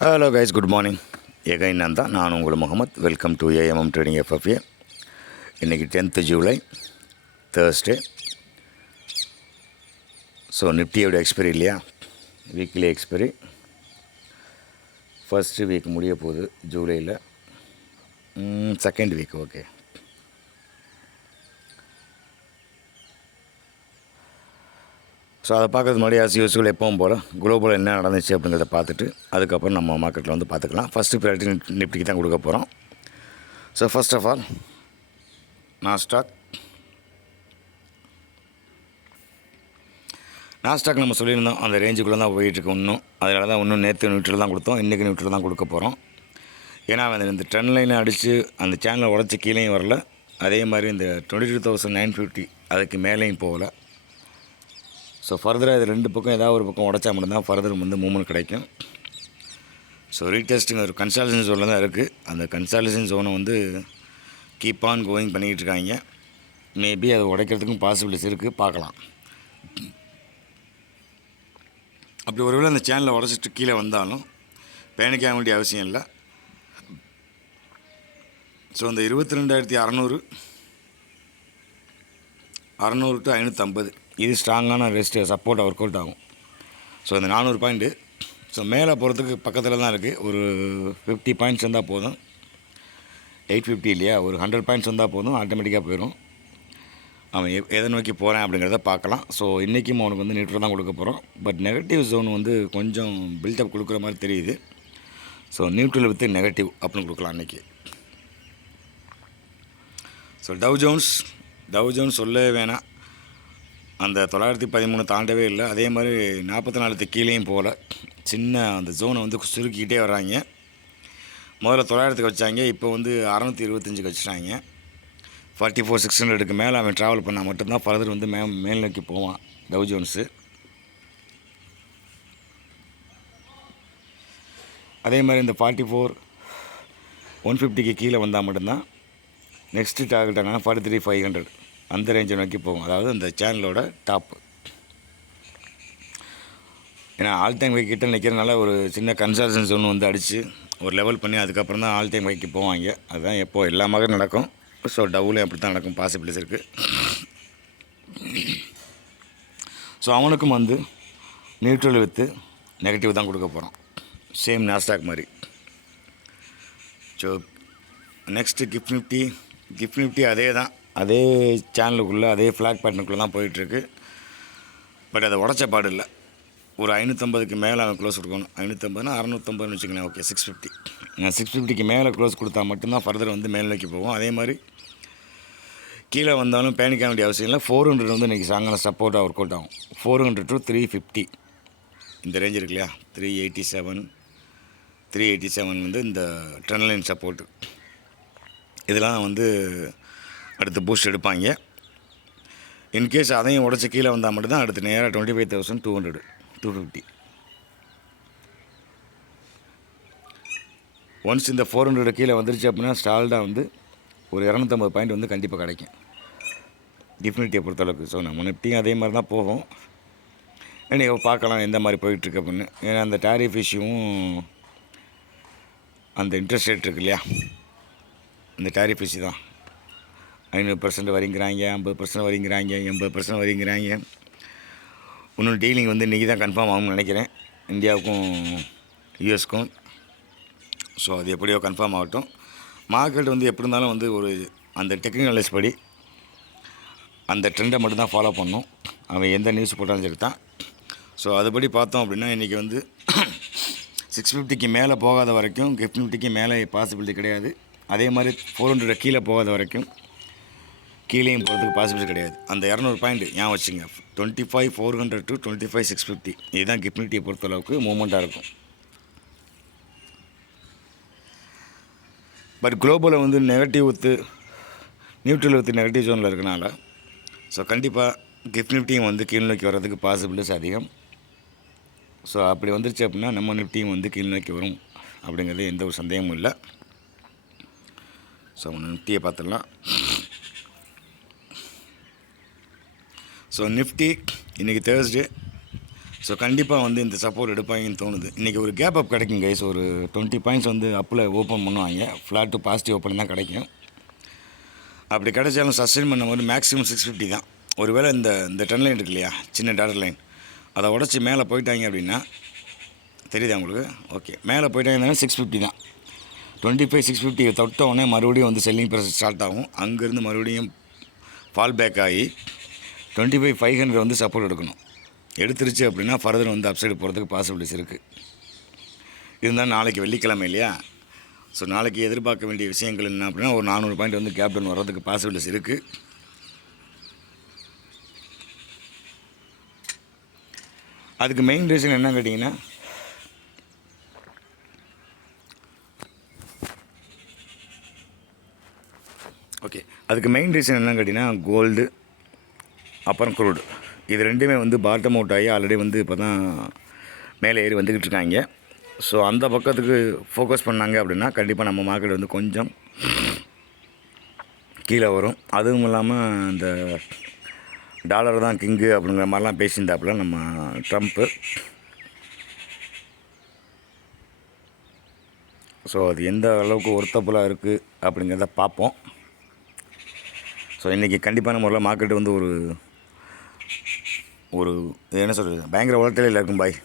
Hello guys good morning again நான் தான் நான் உங்கள் Mohammed. Welcome to AMM trading FFA இன்றைக்கி டென்த்து ஜூலை தேர்ஸ்டே ஸோ நிஃப்டியோட எக்ஸ்பைரி இல்லையா? வீக்லி எக்ஸ்பைரி ஃபஸ்ட்டு வீக் முடிய போகுது ஜூலையில் செகண்ட் வீக் ஓகே ஸோ அதை பார்க்கறது முன்னாடி ஆஸ் யூஸ்வல் எப்பவும் போல் குளோபல் என்ன நடந்துச்சு அப்படிங்கிறத பார்த்துட்டு அதுக்கப்புறம் நம்ம மார்க்கெட்டில் வந்து பார்த்துக்கலாம். ஃபஸ்ட்டு ப்ரையாரிட்டி நிஃப்டிக்கு தான் கொடுக்க போகிறோம் so first of all Nasdaq Nasdaq நம்ம சொல்லியிருந்தோம். அந்த ரேஞ்சுக்குள்ளே தான் போயிட்டுருக்கு இன்னும். அதனால தான் இன்னும் நேற்று நியூட்ரல் தான் கொடுத்தோம். இன்றைக்கி நியூட்ரல் தான் கொடுக்க போகிறோம் ஏன்னா அந்த இந்த ட்ரெண்ட் லைனை அடித்து அந்த சேனலை உடச்சி கீழேயும் வரல. அதே மாதிரி இந்த twenty two thousand nine fifty அதுக்கு மேலேயும் போகலை. ஸோ ஃபர்தராக இது ரெண்டு பக்கம் ஏதாவது ஒரு பக்கம் உடச்சா மட்டும்தான் ஃபர்தர் வந்து மூமெண்ட் கிடைக்கும். ஸோ ரீடெஸ்ட்டுங்க ஒரு கன்சாலேஷன் ஜோனில் தான் இருக்குது அந்த கன்சாலேஷன் ஜோனை வந்து கீப் ஆன் கோயிங் பண்ணிக்கிட்டு இருக்காங்க. மேபி அது உடைக்கிறதுக்கும் பாசிபிலிட்டிஸ் இருக்குது பார்க்கலாம். அப்படி ஒருவேளை அந்த சேனலை உடச்சிட்டு கீழே வந்தாலும் பேனிக்காக வேண்டிய அவசியம் இல்லை. ஸோ அந்த இருபத்தி ரெண்டாயிரத்தி அறநூறு அறநூறு டு ஐநூற்றம்பது இது ஸ்ட்ராங்கான ரெஸ்ட் சப்போர்ட் ஒர்க் அவுட் ஆகும். ஸோ இந்த நானூறு பாயிண்ட்டு ஸோ மேலே போகிறதுக்கு பக்கத்தில் தான் இருக்குது ஒரு ஃபிஃப்டி பாயிண்ட்ஸ் வந்தால் போதும். எயிட் ஃபிஃப்டி இல்லையா? ஒரு ஹண்ட்ரட் பாயிண்ட்ஸ் வந்தால் போதும். ஆட்டோமேட்டிக்காக போயிடும் அவன் எ எதை நோக்கி போகிறேன் அப்படிங்கிறத பார்க்கலாம். ஸோ இன்றைக்கும் அவனுக்கு வந்து நியூட்ரல் தான் கொடுக்க போகிறோம் பட் நெகட்டிவ் ஜோன் வந்து கொஞ்சம் பில்டப் கொடுக்குற மாதிரி தெரியுது. ஸோ நியூட்ரல் வித்து நெகட்டிவ் அப்படின்னு கொடுக்கலாம் அன்றைக்கி so Dow Jones Dow Jones சொல்லவே வேணாம். அந்த தொள்ளாயிரத்தி பதிமூணு தாண்டவே இல்லை. அதே மாதிரி நாற்பத்தி நாலுக்கு கீழேயும் போகல. சின்ன அந்த ஜோனை வந்து சுருக்கிக்கிட்டே வர்றாங்க. முதல்ல தொள்ளாயிரத்துக்கு வச்சாங்க. இப்போ வந்து அறநூற்றி இருபத்தஞ்சுக்கு வச்சுட்டாங்க. ஃபார்ட்டி ஃபோர் சிக்ஸ் ஹண்ட்ரடுக்கு மேலே அவன் ட்ராவல் பண்ணால் மட்டும்தான் ஃபர்தர் வந்து மே மேல் நோக்கி போவான். டவு ஜோன்ஸு அதே மாதிரி இந்த ஃபார்ட்டி ஃபோர் ஒன் ஃபிஃப்டிக்கு கீழே வந்தால் மட்டும்தான் நெக்ஸ்ட்டு டார்கெட் ஆனால் ஃபார்ட்டி த்ரீ ஃபைவ் ஹண்ட்ரட் அந்த ரேஞ்சை நோக்கி போகும். அதாவது இந்த சேனலோட டாப்பு ஏன்னா ஆல் டைம் கிட்ட நிற்கிறனால ஒரு சின்ன கன்சல்ஷன்ஸ் ஒன்று வந்து அடித்து ஒரு லெவல் பண்ணி அதுக்கப்புறம் தான் ஆல் டைம் வைக்கு போவாங்க. அதுதான் எப்போ எல்லா மாதிரி நடக்கும். ஸோ டவுலையும் அப்படி தான் நடக்கும். பாசிபிலிட்டிஸ் இருக்குது ஸோ அவனுக்கும் வந்து நியூட்ரல் வித்து நெகட்டிவ் தான் கொடுக்க போகிறோம் சேம் நாஸ்டாக் மாதிரி. So next gift Nifty gift Nifty அதே தான். அதே சேனலுக்குள்ளே அதே ஃப்ளாக் பேட்டனுக்குள்ளே தான் போயிட்டுருக்கு. பட் அதை உடச்ச பாடு இல்லை. ஒரு ஐநூற்றம்பதுக்கு மேலே அவன் க்ளோஸ் கொடுக்கணும். ஐநூற்றம்பதுனா அறநூற்றம்பதுன்னு வச்சுக்கோங்களேன். ஓகே சிக்ஸ் ஃபிஃப்டி சிக்ஸ் ஃபிஃப்டிக்கு மேலே க்ளோஸ் கொடுத்தா மட்டும்தான் ஃபர்தர் வந்து மேல் நோக்கி போவோம் அதே மாதிரி கீழே வந்தாலும் பேனிக்க வேண்டிய அவசியம் இல்லை. ஃபோர் ஹண்ட்ரட் வந்து இன்றைக்கி சாங்கான சப்போர்ட்டாக ஒர்க் அவுட் ஆகும். Four hundred to three fifty இந்த ரேஞ்ச் இருக்கு இல்லையா? Three eighty seven three eighty seven வந்து இந்த ட்ரென்லைன் சப்போர்ட்டு இதெல்லாம் வந்து அடுத்து பூஸ்ட் எடுப்பாங்க. இன்கேஸ் அதையும் உடச்சி கீழே வந்தால் மட்டும்தான் அடுத்து நேராக twenty five thousand two hundred two fifty once இந்த ஃபோர் ஹண்ட்ரடு கீழே வந்துருச்சு அப்படின்னா ஸ்டால்டாக வந்து ஒரு இரநூத்தம்பது பாயிண்ட் வந்து கண்டிப்பாக கிடைக்கும். டிஃபினிட்டியை பொறுத்தளவுக்கு. ஸோ நம்ம நிஃப்டியும் அதே மாதிரி தான் போகும். நீங்கள் பார்க்கலாம் எந்த மாதிரி போயிட்டுருக்கு அப்படின்னு. ஏன்னா அந்த டேரிஃப் இஷ்யூவும் அந்த இன்ட்ரெஸ்ட் ரேட் இருக்கு இல்லையா? அந்த டேரிஃப் இஷ்யூ தான். ஐநூறு பர்சன்ட் வரிங்கிறாங்க ஐம்பது பர்சன்ட் வரிங்கிறாங்க எண்பது பர்சன்ட் வரிங்கிறாங்க. இன்னும் டீலிங் வந்து இன்றைக்கி தான் கன்ஃபார்ம் ஆகும்னு நினைக்கிறேன். இந்தியாவுக்கும் யூஎஸ்க்கும் ஸோ அது எப்படியோ கன்ஃபார்ம் ஆகட்டும். மார்க்கெட் வந்து எப்படி இருந்தாலும் வந்து ஒரு அந்த டெக்னிக்கலைஸ் படி அந்த ட்ரெண்டை மட்டும்தான் ஃபாலோ பண்ணும். அவன் எந்த நியூஸ் போட்டாலும் சரி தான். ஸோ அதுபடி பார்த்தோம் அப்படின்னா இன்றைக்கி வந்து சிக்ஸ் ஃபிஃப்டிக்கு மேலே போகாத வரைக்கும் கிஃப்ட் ஃபிஃப்டிக்கு மேலே பாசிபிலிட்டி கிடையாது. அதே மாதிரி ஃபோர் ஹண்ட்ரட் கீழே போகாத வரைக்கும் கீழேயும் போகிறதுக்கு பாசிபிள் கிடையாது. அந்த இரநூறு பாயிண்ட் ஏன் வச்சுங்க twenty five four hundred to twenty five six fifty இதுதான் கிஃப்ட் பொறுத்தளவுக்கு மூமெண்ட்டாக இருக்கும். பட் குளோபலில் வந்து negative with neutral with negative ஜோனில் இருக்கனால ஸோ கண்டிப்பாக கிஃப்ட் நிஃப்டியும் வந்து கீழ் நோக்கி வர்றதுக்கு பாசிபிலிட்டிஸ் அதிகம். ஸோ அப்படி வந்துருச்சு அப்படின்னா நம்ம நிஃப்டியும் வந்து கீழ் நோக்கி வரும் அப்படிங்கிறது எந்த ஒரு சந்தேகமும் இல்லை. ஸோ நிஃப்டியை பார்த்துடலாம். ஸோ நிஃப்டி இன்றைக்கி தேர்ஸ்டே ஸோ கண்டிப்பாக வந்து இந்த சப்போர்ட் எடுப்பாங்கன்னு தோணுது. இன்றைக்கி ஒரு கேப் அப் கிடைக்கும் கைஸ் ஒரு டுவெண்ட்டி பாயிண்ட்ஸ் வந்து அப்பில் ஓப்பன் பண்ணுவாங்க. ஃப்ளாட் டு பாசிட்டிவ் ஓப்பன் தான் கிடைக்கும். அப்படி கிடைச்சாலும் சஸ்டெயின் பண்ணும்போது மேக்ஸிமம் சிக்ஸ் ஃபிஃப்டி தான். ஒருவேளை இந்த இந்த டென் லைன் இருக்கு இல்லையா? சின்ன டாட்டர் லைன் அதை உடச்சி மேலே போயிட்டாங்க அப்படின்னா தெரியுதா உங்களுக்கு? ஓகே மேலே போயிட்டாங்கன்னா சிக்ஸ் ஃபிஃப்டி தான். டுவெண்ட்டி ஃபைவ் சிக்ஸ் ஃபிஃப்டி தொட்ட உடனே மறுபடியும் வந்து செல்லிங் ப்ரெஸ் ஸ்டார்ட் ஆகும். அங்கேருந்து மறுபடியும் ஃபால் பேக் ஆகி டுவெண்ட்டி ஃபைவ் ஃபைவ் ஹண்ட்ரட் வந்து சப்போர்ட் எடுக்கணும். எடுத்துருச்சு அப்படின்னா ஃபர்தர் வந்து அப்சைடு போகிறதுக்கு பாசிபிலிட்டிஸ் இருக்குது இருந்தாலும் நாளைக்கு வெள்ளிக்கிழமை இல்லையா? ஸோ நாளைக்கு எதிர்பார்க்க வேண்டிய விஷயங்கள் என்ன அப்படின்னா ஒரு நானூறு பாயிண்ட் வந்து கேப்டன் வர்றதுக்கு பாசிபிலிட்டிஸ் இருக்குது அதுக்கு மெயின் ரீசன் என்ன கேட்டிங்கன்னா ஓகே அதுக்கு மெயின் ரீசன் என்னன்னு கேட்டிங்கன்னா கோல்டு அப்புறம் குரூடு. இது ரெண்டுமே வந்து பாட்டம் அவுட் ஆகி ஆல்ரெடி வந்து இப்போ தான் மேலே ஏறி வந்துக்கிட்டு இருக்காங்க. ஸோ அந்த பக்கத்துக்கு ஃபோக்கஸ் பண்ணாங்க அப்படின்னா கண்டிப்பாக நம்ம மார்க்கெட் வந்து கொஞ்சம் கீழே வரும். அதுவும் இல்லாமல் இந்த டாலர் தான் கிங்கு அப்படிங்கிற மாதிரிலாம் பேசியிருந்தாப்புல நம்ம ட்ரம்ப்பு ஸோ அது எந்த அளவுக்கு ஒர்த்தபுளாக இருக்குது அப்படிங்கிறத பார்ப்போம். ஸோ இன்றைக்கி கண்டிப்பான முறையில் மார்க்கெட் வந்து ஒரு ஒரு என்ன சொல்கிறது பயங்கர உலட்டலையில் இருக்கும் பாய்.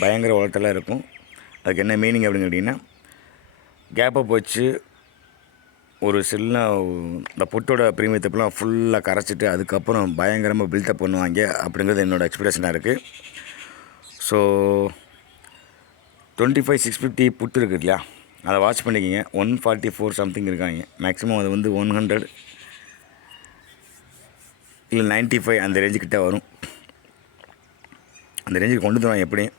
பயங்கர உலட்டலாக இருக்கும். அதுக்கு என்ன மீனிங் அப்படின்னு கேட்டிங்கன்னா கேப்பை போச்சு ஒரு சின்ன இந்த புட்டோட பிரீமியத்தப்பெல்லாம் ஃபுல்லாக கரைச்சிட்டு அதுக்கப்புறம் பயங்கரமாக பில்டப் பண்ணுவாங்க அப்படிங்கிறது என்னோடய எக்ஸ்பெக்டேஷனாக இருக்குது so twenty five six fifty put இருக்குது இல்லையா? அதை வாட்ச் பண்ணிக்கிங்க. ஒன் ஃபார்ட்டி ஃபோர் சம்திங் இருக்காங்க. மேக்ஸிமம் அது வந்து ஒன் ஹண்ட்ரட் இல்லை நைன்ட்டி ஃபைவ் அந்த ரேஞ்சுக்கிட்ட வரும். அந்த ரேஞ்சுக்கு கொண்டு வந்துடுவாங்க எப்படியும்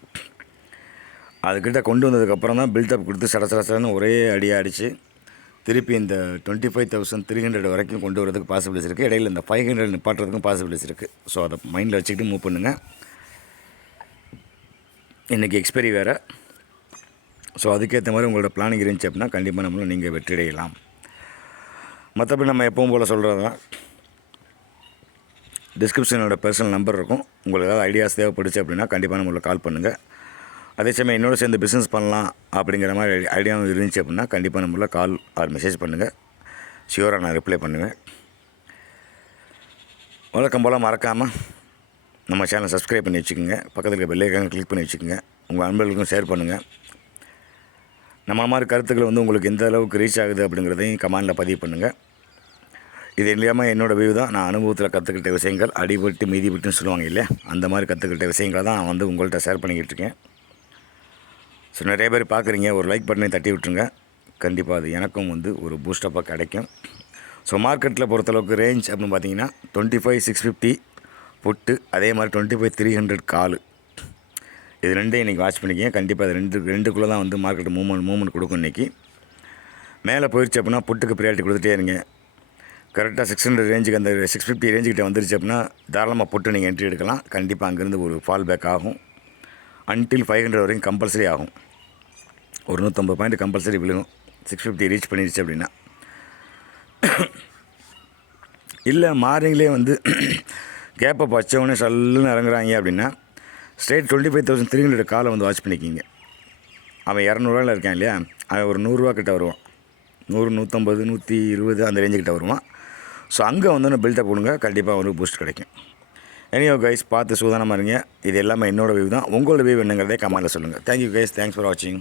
அதுக்கிட்ட கொண்டு வந்ததுக்கப்புறம் தான் பில்டப் கொடுத்து சட சடசடன்னு ஒரே அடியாக அடித்து திருப்பி இந்த twenty five thousand three hundred வரைக்கும் கொண்டு வரதுக்கு பாசிபிலிட்டிஸ் இருக்குது இடையில் இந்த ஃபைவ் ஹண்ட்ரட் நிப்பாட்டுறதுக்கும் பாசிபிலிட்டிஸ் இருக்குது ஸோ அதை மைண்டில் வச்சுக்கிட்டு மூவ் பண்ணுங்கள் இன்றைக்கி எக்ஸ்பைரி வேறு. ஸோ அதுக்கேற்ற மாதிரி உங்களோட பிளானிங் இருந்துச்சு அப்படின்னா கண்டிப்பாக நம்மளும் நீங்கள் வெற்றியடையலாம். மற்றபடி நம்ம எப்பவும் போல் சொல்கிறது தான் டிஸ்கிரிப்ஷனோட பர்சனல் நம்பர் இருக்கும். உங்களுக்கு ஏதாவது ஐடியாஸ் தேவைப்படுச்சு அப்படின்னா கண்டிப்பாக நம்மளுக்கு கால் பண்ணுங்கள் அதே சமயம் என்னோட சேர்ந்து பிஸ்னஸ் பண்ணலாம் அப்படிங்கிற மாதிரி ஐடியாவும் இருந்துச்சு அப்படின்னா கண்டிப்பாக நம்மள கால் ஆர் மெசேஜ் பண்ணுங்கள் ஷியூராக நான் ரிப்ளை பண்ணுவேன். வழக்கம் போல் மறக்காமல் நம்ம சேனலை சப்ஸ்கிரைப் பண்ணி வச்சுக்கோங்க. பக்கத்தில் இருக்க பெல்லைக்கான கிளிக் பண்ணி வச்சுக்கோங்க. உங்கள் அன்பர்களுக்கும் ஷேர் பண்ணுங்கள் நம்ம மாதிரி கருத்துக்கள் வந்து உங்களுக்கு எந்த அளவுக்கு ரீச் ஆகுது அப்படிங்கிறதையும் கமெண்டில் பதிவு பண்ணுங்கள் இது இல்லாமல் என்னோடய வியூ தான். நான் அனுபவத்தில் கற்றுக்கிட்ட விஷயங்கள் அடிபட்டு மீதிபட்டுன்னு சொல்லுவாங்க இல்லையா? அந்த மாதிரி கற்றுக்கிட்ட விஷயங்களை தான் நான் வந்து உங்கள்கிட்ட ஷேர் பண்ணிக்கிட்டு இருக்கேன். ஸோ நிறைய பேர் பார்க்குறீங்க ஒரு லைக் பட்டனை தட்டி விட்டுருங்க. கண்டிப்பாக அது எனக்கும் வந்து ஒரு பூஸ்டப்பாக கிடைக்கும். ஸோ மார்க்கெட்டில் பொறுத்தளவுக்கு ரேஞ்ச் அப்படின்னு பார்த்தீங்கன்னா twenty five six fifty put அதே மாதிரி டுவெண்ட்டி ஃபைவ் த்ரீ ஹண்ட்ரட் காலு. இது ரெண்டையும் இன்றைக்கி வாட்ச் பண்ணிக்கங்க. கண்டிப்பாக அது ரெண்டு ரெண்டுக்குள்ளே தான் வந்து மார்க்கெட் மூவ்மெண்ட் மூவ்மெண்ட் கொடுக்கும் இன்றைக்கி மேலே போயிடுச்சு அப்படின்னா புட்டுக்கு ப்ரியாரிட்டி கொடுத்துட்டே இருங்க. கரெக்டாக சிக்ஸ் ஹண்ட்ரட் ரேஞ்சுக்கு அந்த சிக்ஸ் ஃபிஃப்டி ரேஞ்சுக்கிட்ட வந்துருச்சு அப்படின்னா தாராளமாக போட்டு நீங்கள் என்ட்ரி எடுக்கலாம். கண்டிப்பாக அங்கேருந்து ஒரு ஃபால் பேக் ஆகும். அன்டில் ஃபைவ் ஹண்ட்ரட் வரைக்கும் கம்பல்சரி ஆகும். ஒரு நூற்றம்பது பாயிண்ட் கம்பல்சரி விழுகும். சிக்ஸ் ஃபிஃப்டி ரீச் பண்ணிடுச்சு அப்படின்னா. இல்லை மார்னிங்லேயே வந்து கேப்பை வச்சவொடனே சல்லுன்னு இறங்குறாங்க அப்படின்னா straight twenty five thousand three hundred காலை வந்து வாட்ச் பண்ணிக்கிங்க. அவன் இரநூறுவாயில் இருக்கான் இல்லையா? அவன் ஒரு நூறுரூவா கிட்ட வருவான். நூறு நூற்றம்பது நூற்றி இருபது அந்த ரேஞ்சுக்கிட்ட வருவான் ஸோ அங்கே வந்து பில்டப் கொடுங்க கண்டிப்பாக ஒரு பூஸ்ட் கிடைக்கும். எனியோ கைஸ் பார்த்து சூதானமாக இருங்க. இது எல்லாமே என்னோடய வியூ தான். உங்களோட வியூ என்னங்கிறதே கமெண்ட்டில் சொல்லுங்கள் தேங்க்யூ கைஸ் தேங்க்ஸ் ஃபார் வாட்சிங்